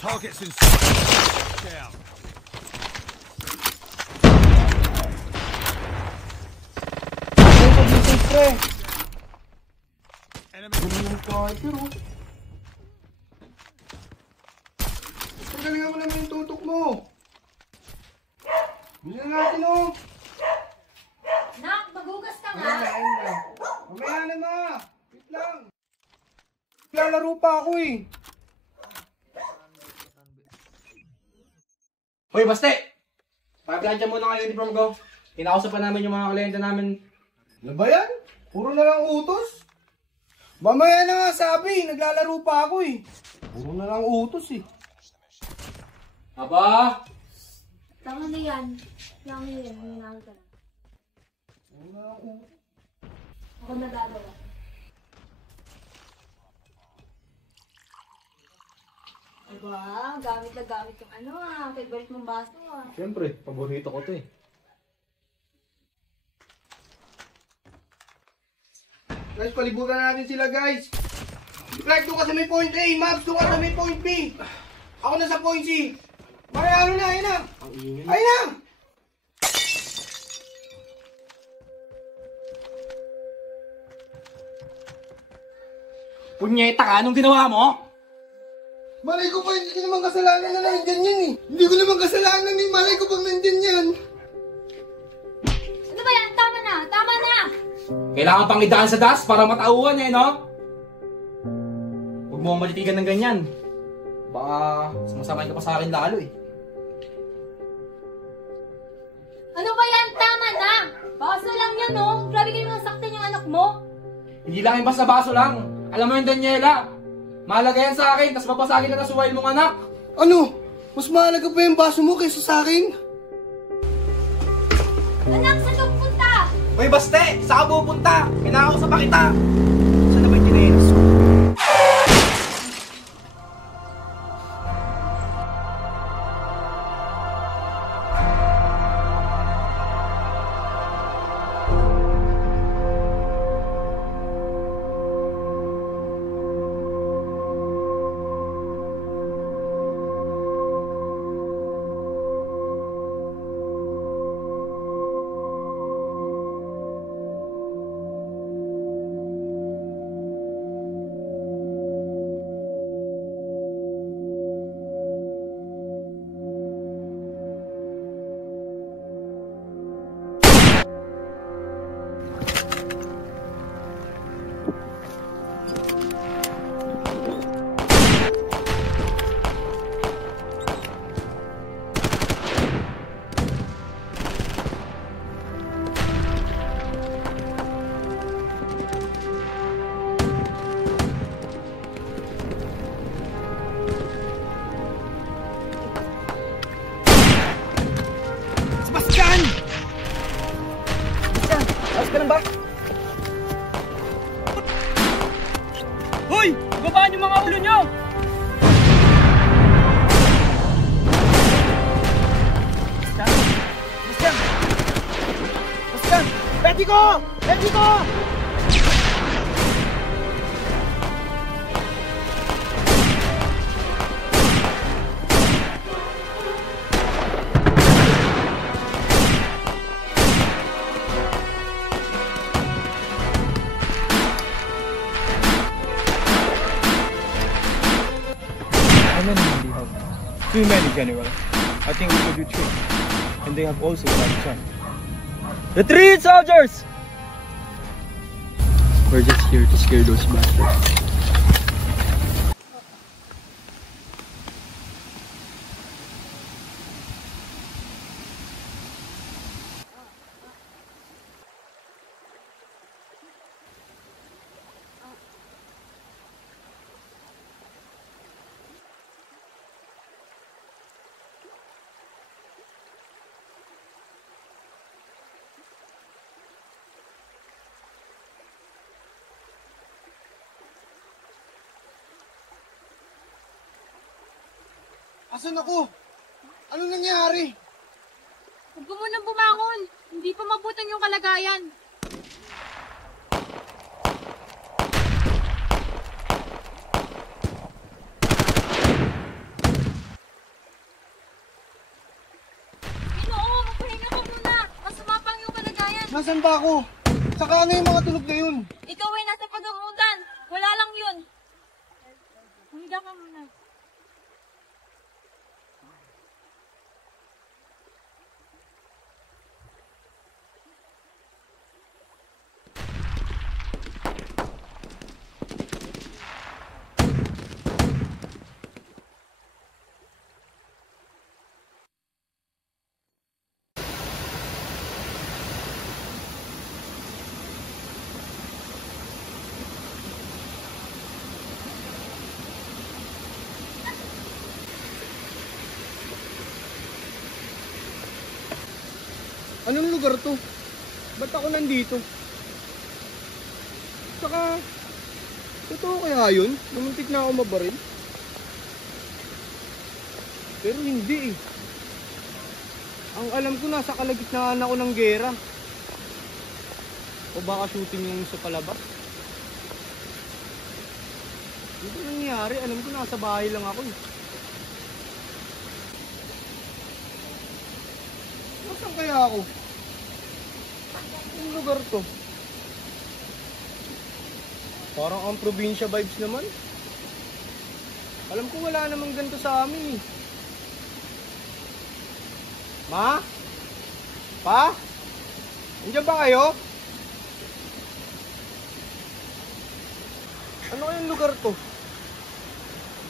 Targets in sight. Down. Enemy. Pagalingan mo naman yung tutok mo. Bilhin natin oh. Nak, magugas ka nga. Mamaya na ma. Wait lang. Lalaro pa ako eh. Hoy, Baste! Pag-plancha muna kayo uniform ko. Kinakausap pa namin yung mga kliyente namin. Ano ba yan? Puro na lang utos. Mamaya na nga sabi, naglalaro pa ako eh. Puro na lang utos eh. Aba! Tama na yan. Tama na yan. Hinahal ka na. Puro na lang utos. Ako nagagawa. Aba, gamit na gamit yung ano favorite mong baso Siyempre, paborito ko to eh. Guys, palibutan natin sila guys. Clark, doon ka sa may point A. Mabs, doon ka sa may point B. Ako na sa point C. Mariano na, ayun na. Ayun na. Punyeta ka, anong ginawa mo? Malay ko pa, hindi ko naman kasalanan na nandyan yan eh. Hindi ko naman kasalanan eh. Malay ko pang nandyan yan. Ano ba yan? Tama na! Tama na! Kailangan pang idaan sa das para matauhan eh, no? Huwag mo akong matitigan ng ganyan. Baka sumasamahin ka pa sa akin lalo eh. Ano ba yan? Tama na! Baso lang yan, oh! Grabe kayo nang saktan yung anak mo! Hindi lang yung basta baso lang. Alam mo yung Daniela, mahalaga yan sa akin, tas mapasagin ka na suwail mong anak. Ano? Mas mahalaga pa yung baso mo kaysa sa akin? Anak, saan ka pupunta? Hoy, Baste! Saan ka pupunta? Kinakausap pa kita! Saan na ba yung tinelas? Hoy! Babaan yung mga ulo nyo! Bastian! Pwede ko! Pwede ko! How many men do you have? 2 men in general. I think we could do 3. And they have also got 10. Retreat, soldiers! We're just here to scare those bastards. Asan ako? Ano nangyari? Huwag ka munang bumangon. Hindi pa mabutan yung kalagayan. Nasaan ba ako? Saka ano yung mga tunog na yun? Ikaw ay nasa pagamutan. Wala lang yun. Humiga ka muna. Anong lugar to? Ba't ako nandito? Saka, totoo kaya yun? Namuntik na ako mabaril? Pero hindi eh. Ang alam ko nasa kalagitnaan ako ng gera. O baka shooting yung sa palabas? Hindi ko nangyari. Alam ko nasa bahay lang ako eh. Nasaan kaya ako? Anong lugar to? Parang ang probinsya vibes naman. Alam ko wala namang ganito sa amin eh. Ma? Pa? Nandiyan ba kayo? Ano kayang lugar to?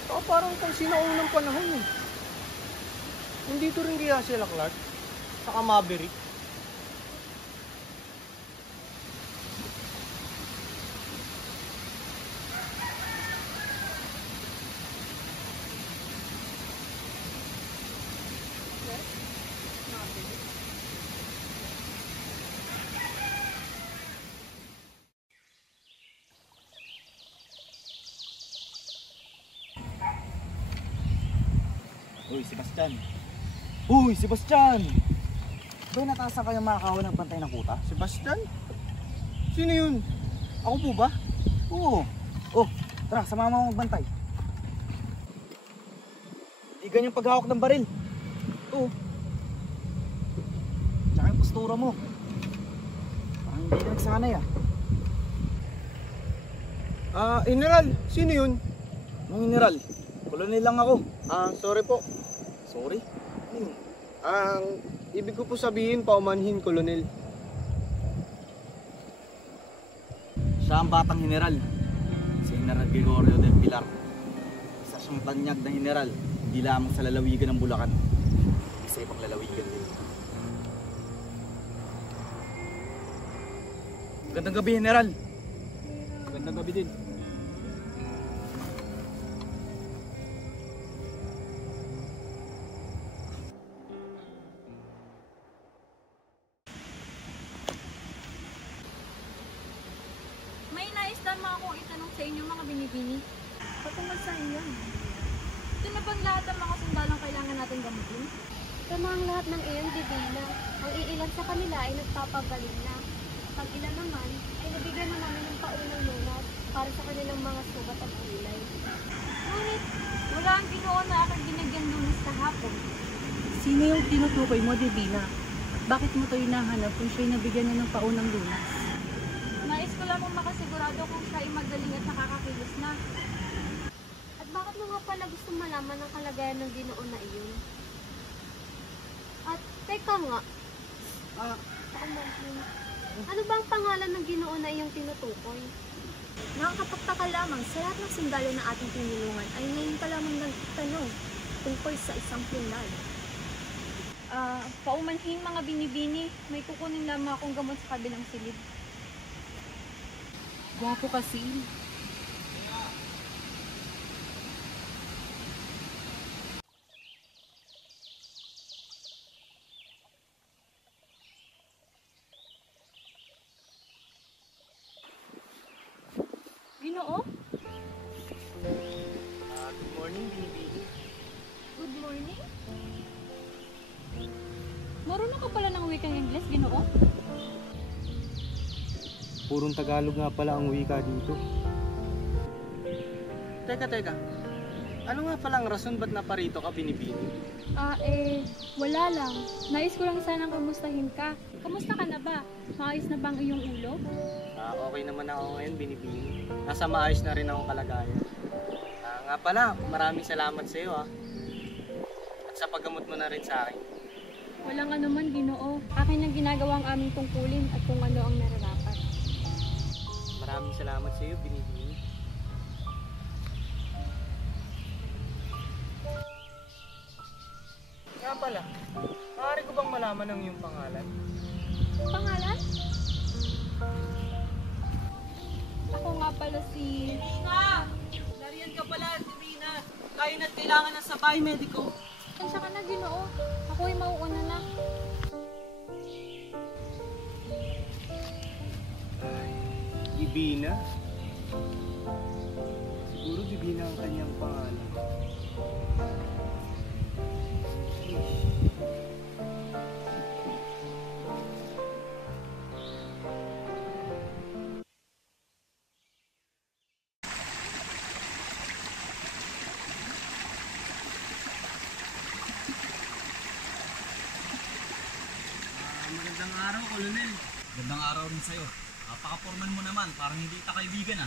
Saka parang kung sinaunang panahon eh. Nandito rin kaya sila Clark? Saka Maverick? Uy, Sebastian! Uy, Sebastian! Ba nataasan kayong makakawa ng bantay ng kuta? Sebastian? Sino yun? Ako po ba? Oo! Oh, tara, sama mo magbantay. Igan yung paghawak ng baril. Oo. Tsaka yung postura mo. Parang hindi ka nagsanay ah. General, sino yun? Anong mineral? Kolonel lang ako. Sorry po. Sorry? Ang ibig ko po sabihin, paumanhin, Kolonel. Siya ang batang general. Si General Gregorio del Pilar. Isa siyang tanyag na general. Hindi lamang sa lalawigan ng Bulacan. Isa ibang lalawigan din. Gandang gabi, General. Gandang gabi din. May nais lamang akong itanong sa inyo mga binibini. Patungkol sa inyo. Ito na bang lahat ng mga sundalong kailangan natin gamutin? Tama ang lahat ng iyon, Divina. Ang iilan sa kanila ay nagpapagaling na. Pag ilan naman ay nabigyan na namin ng paunang lunas para sa kanilang mga sugat at kulay. Ngunit, wala ang Ginoo na aking binigyan lunas kahapon. Sino yung tinutukoy mo, Divina? Bakit mo ito hinahanap kung siya'y nabigyan na ng paunang lunas? Nais ko lamang makasigurado kung siya ay magaling at nakakakilos na. At bakit mo nga pala gusto malaman ang kalagayan ng Ginoo na iyon? At teka nga, ano ba ang pangalan ng Ginoo na iyong tinutukoy? Nakakapagtaka lamang sa lahat ng sundalo na ating tinulungan ay ngayon pa lamang nagtanong tungkol sa isang punlal. Paumanhin mga binibini, may kukunin lamang akong gamot sa kabilang silid. Gwapo kasi. Ginoo? Good morning, Binibini. Good morning. Marunong ka pala ng wikang Ingles, Ginoo? Purong Tagalog nga pala ang wika dito. Teka. Ano nga palang rason ba't naparito ka, Binibini? Wala lang. Nais ko lang sanang kamustahin ka. Kamusta ka na ba? Maayos na bang iyong ulo? Okay naman ako ngayon, Binibini. Nasa maayos na rin akong kalagayan. Nga pala, maraming salamat sa iyo at sa paggamot mo na rin sa akin. Walang anuman, Ginoo. Akin ang ginagawa ang aming tungkulin at kung ano ang nararapat. Maraming salamat sa iyo, Binibini. Nga pala, maaari ko bang malaman ang iyong pangalan? Pangalan? Ako nga pala si... Nariyan ka pala, Divina. Kayo na't kailangan ng sabay mediko. Pasensya ka na, Ginoo. Ako'y mauuna na. Divina? Siguro Divina ang kanyang pangalan. Magandang araw, Colonel. Gandang araw rin sa'yo. Napaka-formal mo naman, parang hindi kita kaibigan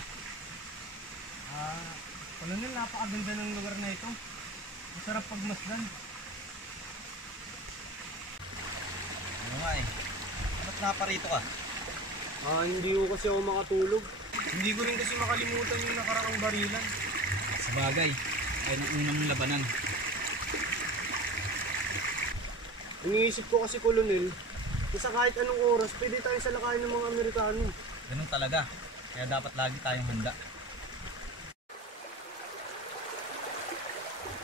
Colonel, napakaganda ng lugar na ito. Masarap pagmasdan. Ano nga ba't naparito ka? Hindi ko kasi ako makatulog. Hindi ko rin kasi makalimutan yung nakaraang barilan. Sa bagay, ay nang unang mong labanan. Iniisip ko kasi, Colonel, sa kahit anong oras, pwede tayong salakayin ng mga Amerikano. Ganun talaga, kaya dapat lagi tayong handa.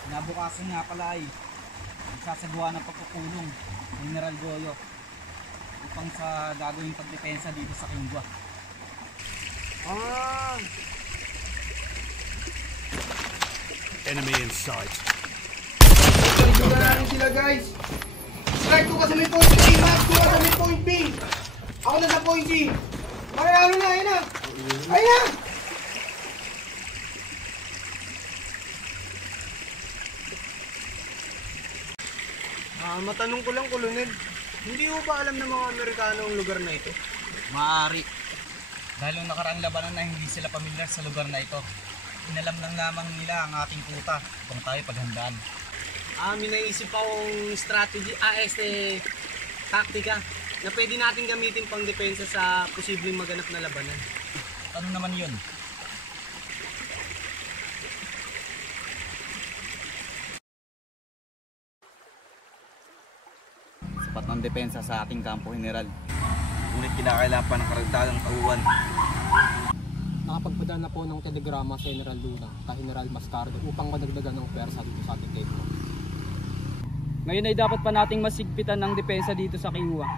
Kinabukasan nga pala ay magsasagawa ng pagpupulong General Goyo upang sa gagawing pagdepensa dito sa Kingwa. Enemy in sight. Palibugan natin sila, guys. Strike ko kasi may point A, Max ko kasi may point B. Ako na sa point C. Manalo na, ayun na. Ayun na. Matanong ko lang, Colonel. Hindi mo ba alam ng mga Amerikano ang lugar na ito? Maaari. Dahil nung nakaraang labanan na hindi sila pamilyar sa lugar na ito, inalam lang lamang nila ang ating kuta kung tayo paghandaan. May naisip akong strategy, taktika na pwede natin gamitin pang depensa sa posibleng maganap na labanan. Ano naman yun? Sapat ng depensa sa ating kampo, General. Ngunit kinakailangan pa ng karagdagang tauhan. Nakapagpadala na po ng telegrama sa General Luna kay General Mascardo upang madagdagan ng pwersa dito sa ating Kingwa. Ngayon ay dapat pa nating masigpitan ng depensa dito sa Kingwa.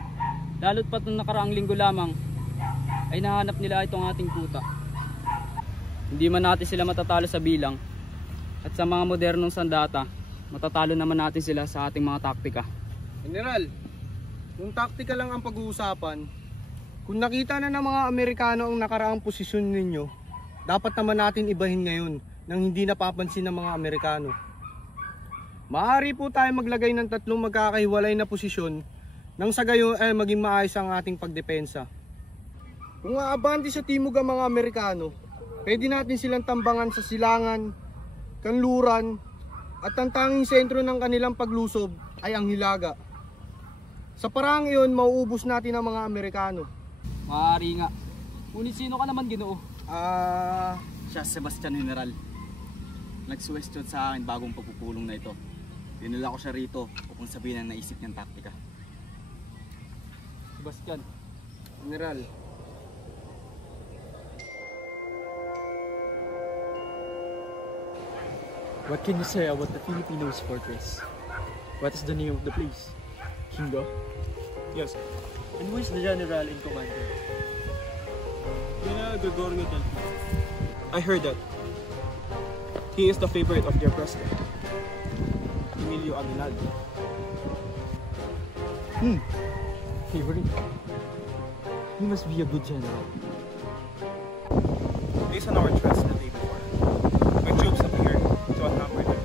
Lalo't pat nung nakaraang linggo lamang ay nahanap nila itong ating kuta. Hindi man natin sila matatalo sa bilang at sa mga modernong sandata, matatalo naman natin sila sa ating mga taktika. General, kung taktika lang ang pag-uusapan, kung nakita na ng mga Amerikano ang nakaraang posisyon ninyo, dapat naman natin ibahin ngayon nang hindi napapansin ng mga Amerikano. Maaari po tayo maglagay ng 3 magkakahiwalay na posisyon nang sa gayon ay maging maayos ang ating pagdepensa. Kung aabante sa timog ang mga Amerikano, pwede natin silang tambangan sa silangan, kanluran, at ang tanging sentro ng kanilang paglusob ay ang Hilaga. Sa paraang iyon, mauubos natin ang mga Amerikano. Maaari nga. Ngunit sino ka naman, Ginoo? Siya Sebastian, General. Nagsuwestiyon sa akin bagong pagpupulong na ito. Dinala ko siya rito upang sabihin ang naisip niyang taktika. Sebastian. General, what can you say about the Filipinos fortress? What is the name of the place? Kingo? Yes. And who is the general in command? General Gregorio del Pilar. I heard that he is the favorite of their president, Emilio Aguinaldo. Favorite? He must be a good general. Based on our threats the day before, my troops appeared to outnumber them.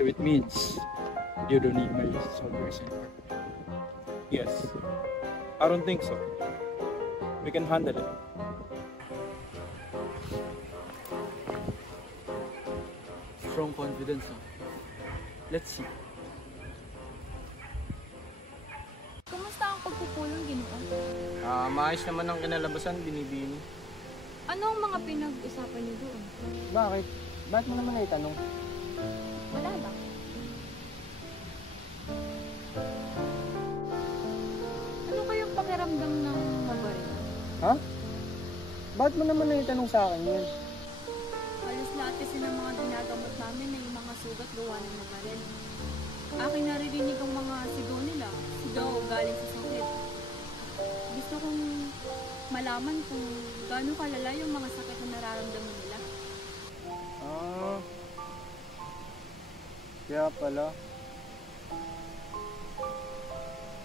So it means you don't need my soldiers anymore. Yes. I don't think so. We can handle it. Strong confidence, huh? Let's see. Kumusta ang pagpupulong, Ginoon? Maayos naman ang kinalabasan, Binibini. Ano ang mga pinag-usapan niyo doon? Bakit? Bakit mo naman naitanong? Wala lang. Ano kayang pakiramdam ng mabaril? Ha? Bakit mo naman naitanong sa akin yun? Halos lahat kasi ng mga ginagamot namin ay mga sugat gawa ng mabaril. Aking naririnig ang mga sigaw nila. Sigaw galing sa sakit. Gusto kong malaman kung gaano kalala yung mga sakit na nararamdaman nila. Kaya pala.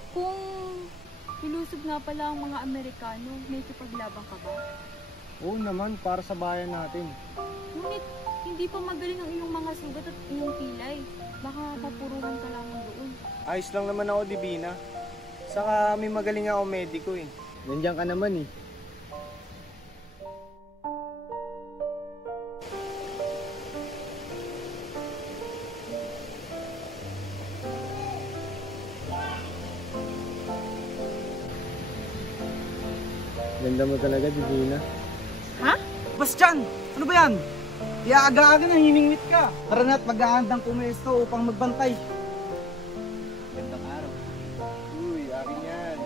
Kung ilusog nga pala ang mga Amerikano, may kapaglaban ka ba? Oo naman, para sa bayan natin. Ngunit hindi pa magaling ang iyong mga sugat at iyong pilay. Baka papuruhan ka lamang doon. Ayos lang naman ako, Divina. Saka may magaling ako mediko eh. Nandiyan ka naman eh. Ganda mo talaga, Divina. Bastian! Ano ba yan? Kaya aga-aga na hiningwit ka. Tara na't maghahandang pumesto upang magbantay. Gandang araw. Uy, akin yan.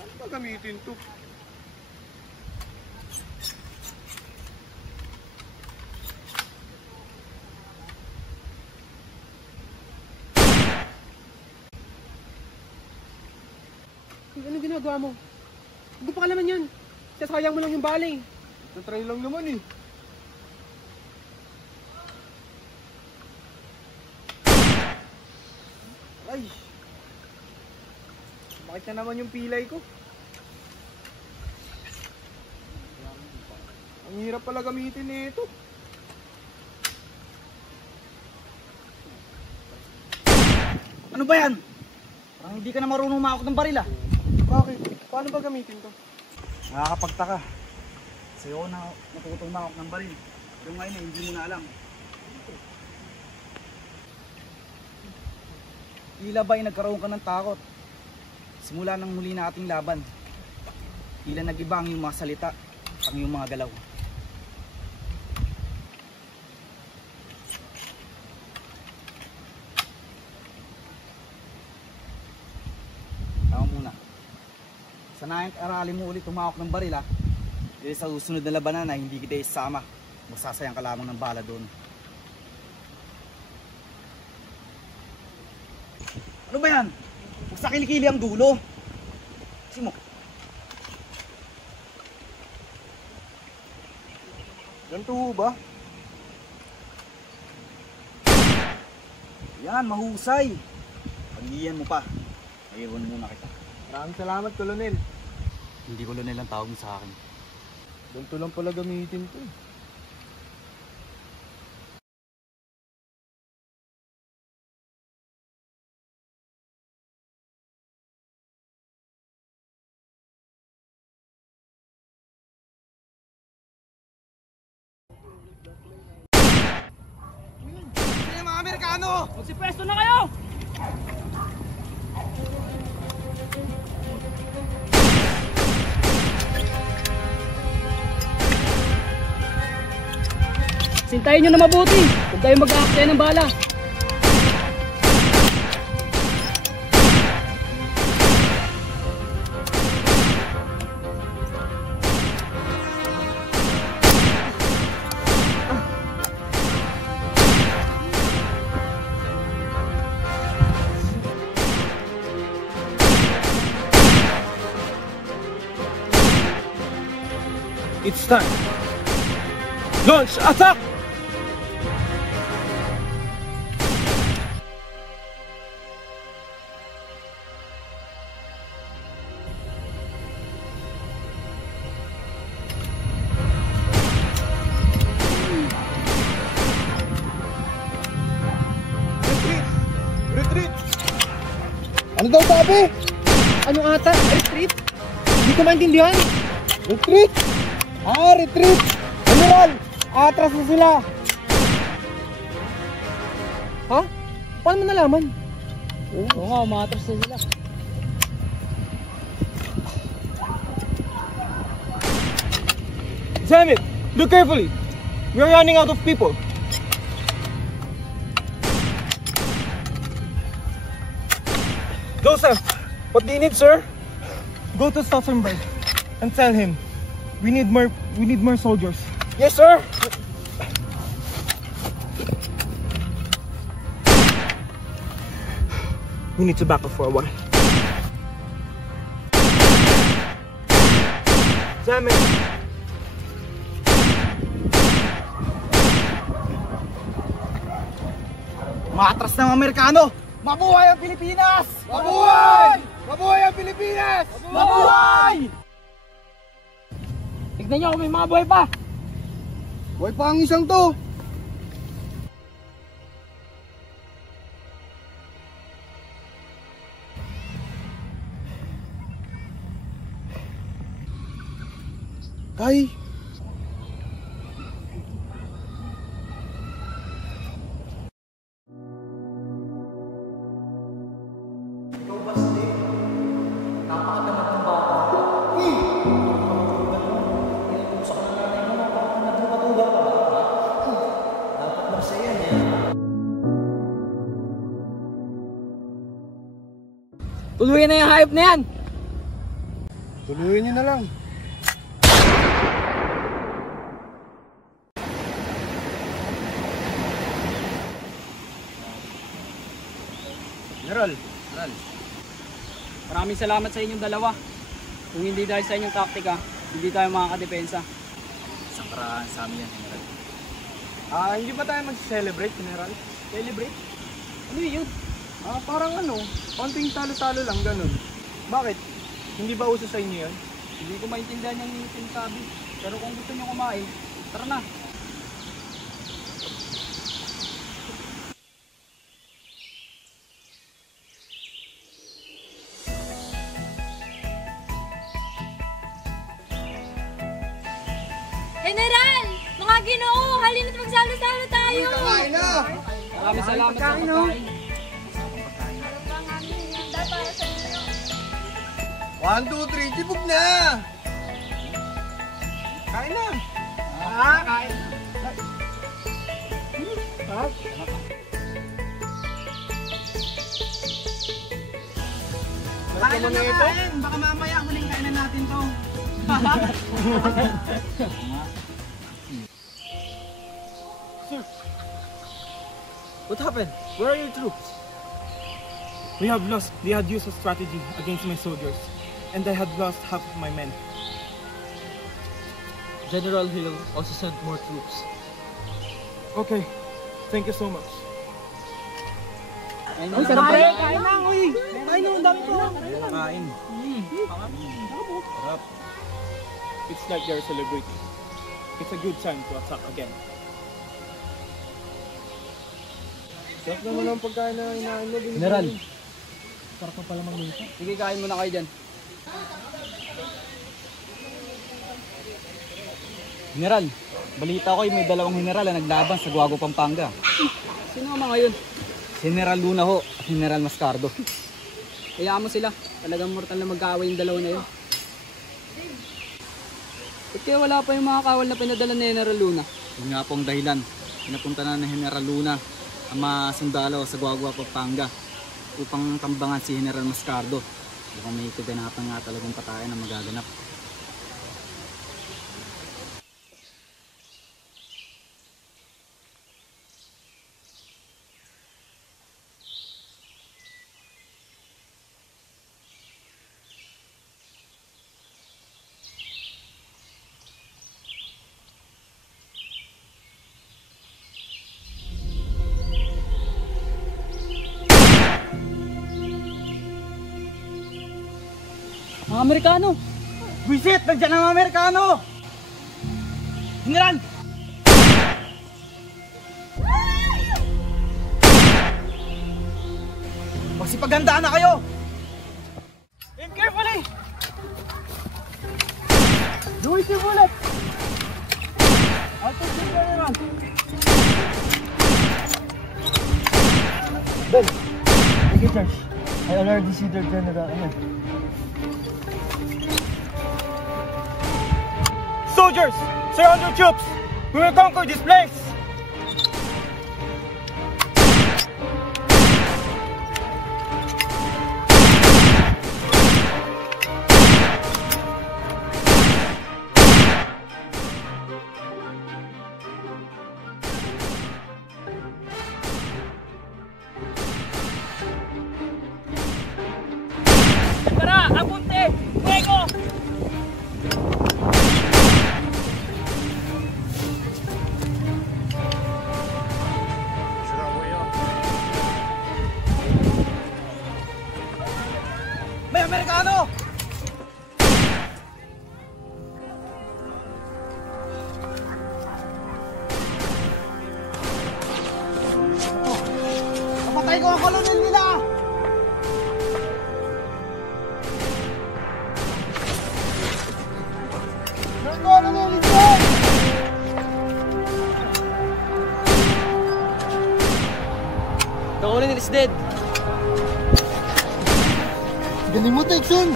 Ano ba gamitin to? Ano ginagawa mo? Hindi pa kalaman yan. Sasayang mo lang yung bala eh. Natry lang naman eh. Ay! Bakit na naman yung pilay ko? Ang hirap pala gamitin nito. Ano ba yan? Parang hindi ka na marunong makakot ng baril ah. Bakit? Paano ba gamitin to? Nakakapagtaka. Kasi ako na natutong makakot ng baril. Yung ngayon eh, hindi mo na alam. Tila ba ay nagkaroon ka ng takot? Simula nang muli na ating laban. Tila nag-iba ang iyong mga salita, ang iyong mga galaw. Tama muna. Sanayan aralin mo ulit tumawak ng baril ha. Dahil sa susunod na labanan na hindi kita isama. Masasayang ka lamang ng bala doon. Ano ba yan? Huwag sa kilikili ang dulo. Kasi mo. Ganito ho ba? Yan, mahusay. Pag-iyan mo pa. Mayroon muna kita. Maraming salamat, Colonel. Hindi Colonel ang tawag mo sa akin. Ganito lang pala gamitin to. Sige mga Amerikano! Magsipesto na kayo! Sintayin nyo na mabuti. Huwag kayong mag-aaktay ng bala. It's time. Launch attack! Retreat! Ano daw sabi? Ano ata? Retreat? Hindi ko maintindihan. Retreat! Retreat! General! Atras na sila! Ha? Paano mo nalaman? Oo nga, umatras na sila. Damn it! Look carefully! We're running out of people. Joseph, what do you need, sir? Go to Stauffenberg and tell him we need more soldiers. Yes, sir. We need to back up for a while. Damn it. Matras ng Amerikano! Mabuhay ang Pilipinas! Mabuhay! Mabuhay ang Pilipinas! Mabuhay! Tignan nyo kung may mga buhay pa. Buhay pa ang isang to! Tay! Tuluyan na yung hayop na yan. Tuluyan nyo na lang. General. Maraming salamat sa inyong dalawa. Kung hindi dahil sa inyong taktika, hindi tayo makakadepensa. Isang karaan sa amin yan, General. Hindi ba tayo mag-celebrate, General? Celebrate? Ano yun? Parang konting talo-talo lang, ganun. Bakit? Hindi ba uso sa inyo yun? Hindi ko maintindihan yung sinasabi. Pero kung gusto nyo kumain, tara na. General! Mga Ginoo! Halina't magsalo-salo tayo! Kakain na! Maraming salamat sa pagkain. 1, 2, 3, tibog na! Kain na! Kain! Kain na kain! Baka mamaya huling kainan natin to. Sir, what happened? Where are your troops? We have lost. They had used a strategy against my soldiers, and I had lost half of my men. General Hill also sent more troops. Okay, thank you so much. Ay, sarap pa yan. Kain na, uy! Kain na, ang dami ko! Kain. Sarap. It's like they're celebrating. It's a good time to attack again. Sarap naman ang pagkain na inain mo. General. Sarap pa pala magluto. Sige, kain muna kayo dyan. General, balita ko may dalawang general na naglaban sa Guago, Pampanga. Sino ang mga yun? General Luna ho at General Mascardo. Hayaan mo sila. Talagang mortal na mag-aaway yung dalawa na yun. Ba't kaya wala pa yung mga kawal na pinadala ni General Luna? Yun nga po ang dahilan. Pinapunta na ni General Luna ang mga sundalo sa Guagua, Pampanga upang tambangan si General Mascardo. Mukhang may kaganapan nga talagang patayan na magaganap. Amerikano! Buisit! Nandiyan ang Amerikano! General! Magsipagandaan na kayo! Aim carefully! Do it, your bullet! I'll take the general. Ben, take your charge. I already see the general. Soldiers, surround your troops. We will conquer this place. Tara! Apunte! Fuego! May Amerikano! Napatay ko ang kolonel nila! Ang kolonel ito! The colonel is dead! Galing mo, Texon!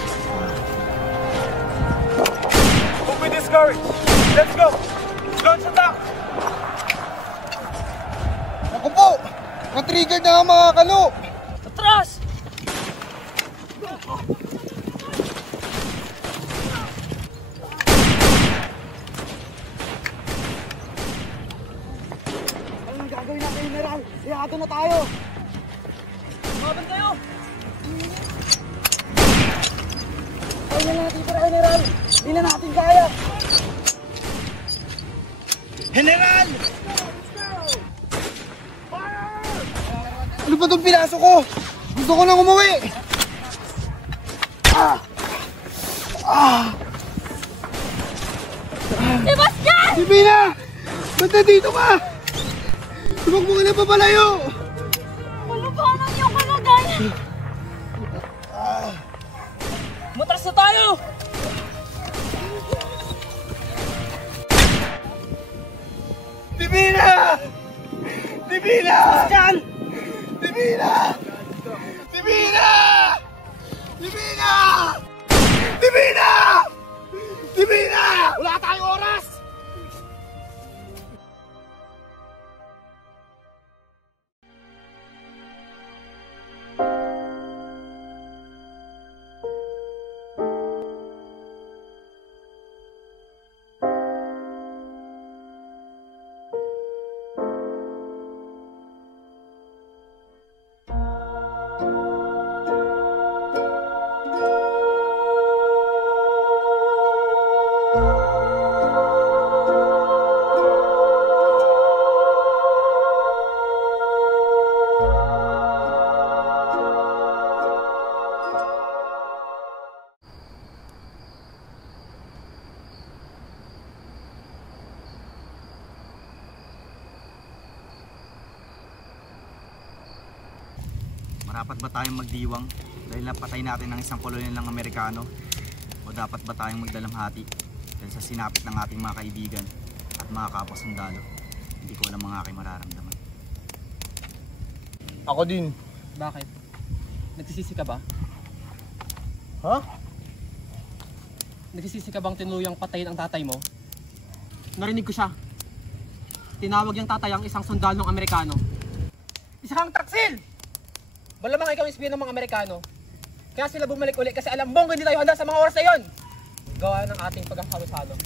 Don't be discouraged. Let's go. Launch attack. Ako po! Na-trigger na ang mga kano! Atras! Anong gagawin natin, General? Ihato na tayo! Maban kayo! Kaya na natin para, General! Hindi na natin kaya! General! Ano ba itong pinasok ko? Gusto ko nang umuwi! Sebastian! Divina! Ba't nandito ka? Tumakbo ka na papalayo! Ano ba ang iyong kalagayan? Matras na tayo! Divina! Divina! Sebastian! Divina! Divina! Divina! Divina! Divina! Wala tayong oras! Dapat ba tayong magdiwang dahil napatay natin ang isang kolonel ng Amerikano? O dapat ba tayong magdalamhati dahil sa sinapit ng ating mga kaibigan at mga kapwa-sundalo? Hindi ko alam mga aking mararamdaman. Ako din. Bakit? Nagsisisi ka ba? Ha? Nagsisisi ka bang tinuluyang patayin ang tatay mo? Narinig ko siya. Tinawag yung tatay ang isang sundalong Amerikano. Isa kang taksil! Malamang ikaw isbiyan ng mga Amerikano. Kaya sila bumalik uli kasi alam mong hindi tayo handa sa mga oras na yon. Gawa ng ating pagkakahalo-halo.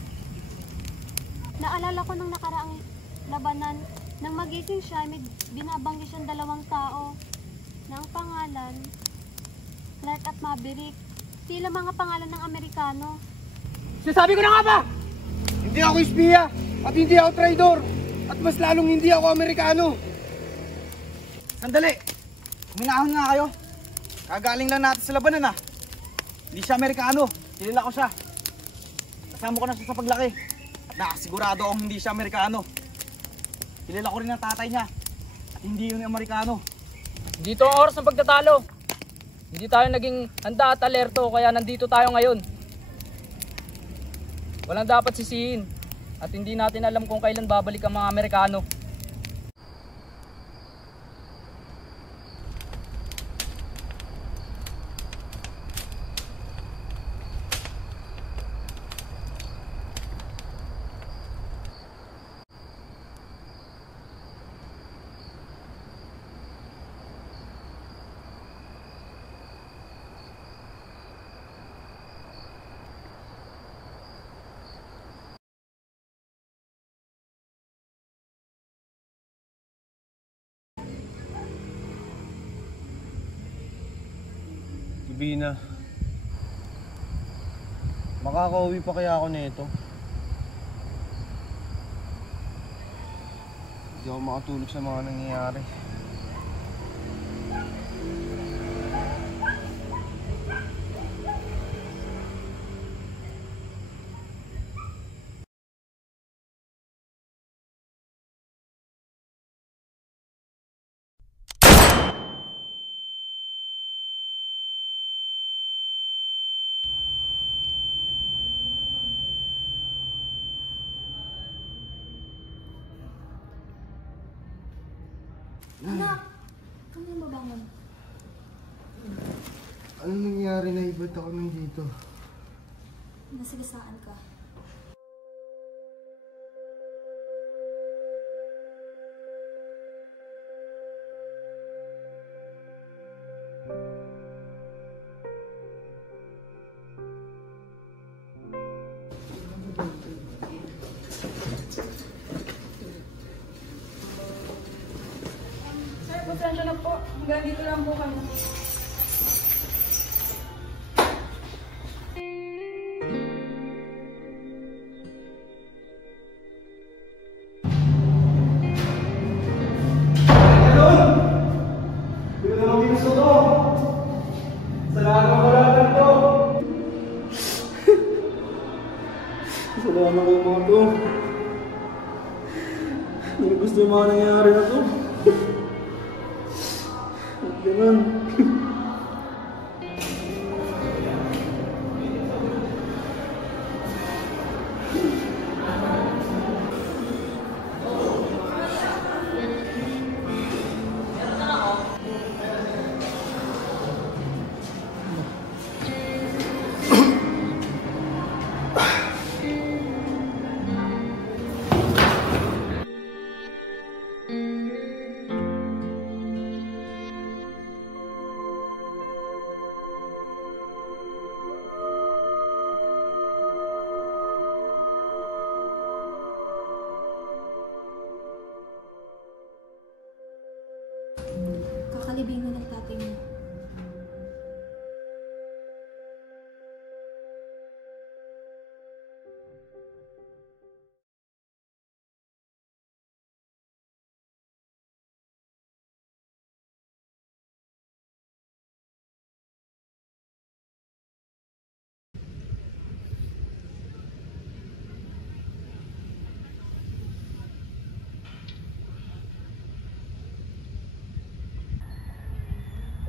Naalala ko nung nakaraang labanan, nang magising siya, may binabanggit siyang dalawang tao na ang pangalan, Clark at Maverick. Tila mga pangalan ng Amerikano. Sinasabi ko na nga ba? Hindi ako espiya at hindi ako traidor at mas lalong hindi ako Amerikano. Sandali! Minahon nga kayo. Kagaling lang natin sa labanan ah. Hindi siya Amerikano. Kilala ko siya. Kasama ko na siya sa paglaki. At nakasigurado akong hindi siya Amerikano. Kilala ko rin ang tatay niya. At hindi yun Amerikano. Dito ang oras ng pagtatalo. Hindi tayo naging handa at alerto kaya nandito tayo ngayon. Walang dapat sisihin. At hindi natin alam kung kailan babalik ang mga Amerikano. Bina, makakauwi pa kaya ako nito? Hindi ako makatulog sa mga nangyayari. Anak, kami mabangon. Ano nangyari na iba't ako nandito? Nasagasaan ka. Pasensya na po. Hanggang dito lang po kami. Salamat ko mga to. Hindi gusto yung mga nangyayari na to. Ganun. Kakalibingan ng tatay mo.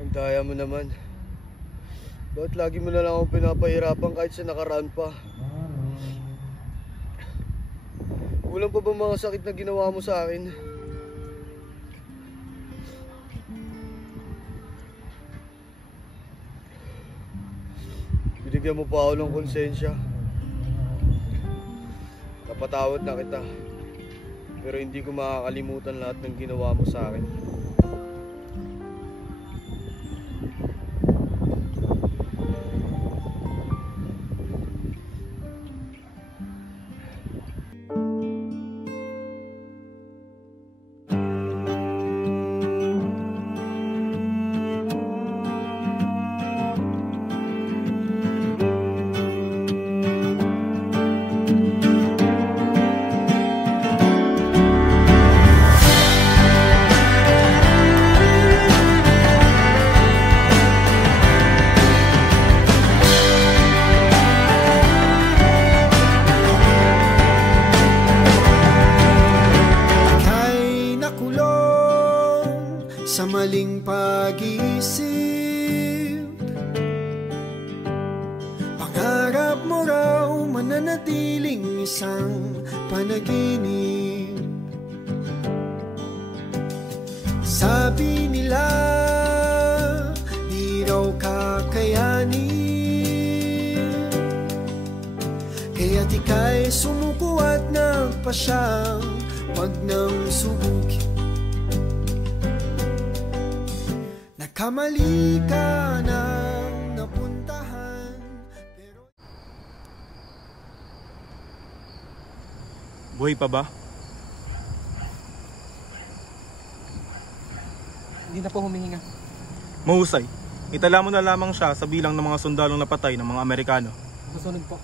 Ang daya mo naman. Bakit lagi mo na lang akong pinapahirapan kahit sa nakaraan pa? Kulang pa ba mga sakit na ginawa mo sa akin? Binigyan mo pa ako ng konsensya. Napatawad na kita. Pero hindi ko makakalimutan lahat ng ginawa mo sa akin. maling pag-iisip. Pangarap mo raw mananatiling isang panaginip. Sabi nila di raw kakayanin, kaya't ika'y sumuko at nagpasyang wag nang subukin. Nagkamali ka nang napuntahan pero... Buhay pa ba? Hindi na po humihinga. Mahusay. Itala mo na lamang siya sa bilang ng mga sundalong napatay ng mga Amerikano. Susunod po.